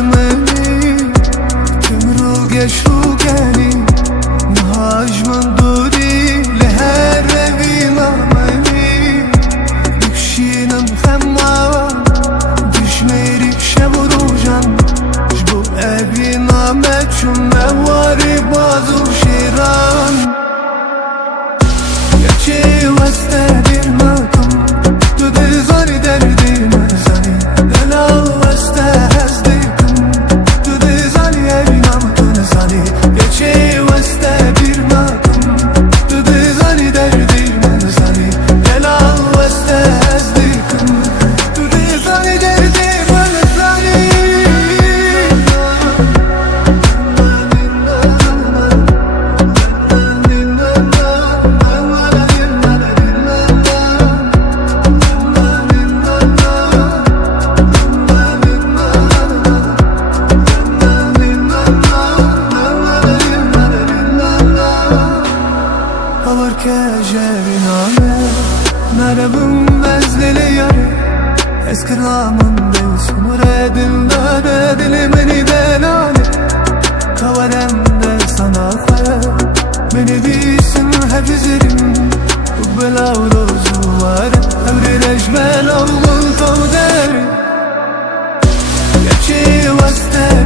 مني تمرق شوقني نهاج من دوري لهربي مامني بكشينم خما دشمري شب و روزم جبو ابي نامه چون مواری بازو شیران یکی وسته دیر مکم تو دزاری دردی مزانی دلال وسته Merhabım bezlili yarı Eskramın değilsin Uredimde de dilimeni delali Kavaremde sana koyar Beni bilsin hep üzerim Bu bela urozu var Evri rejmel avlun tavderi Geçi veste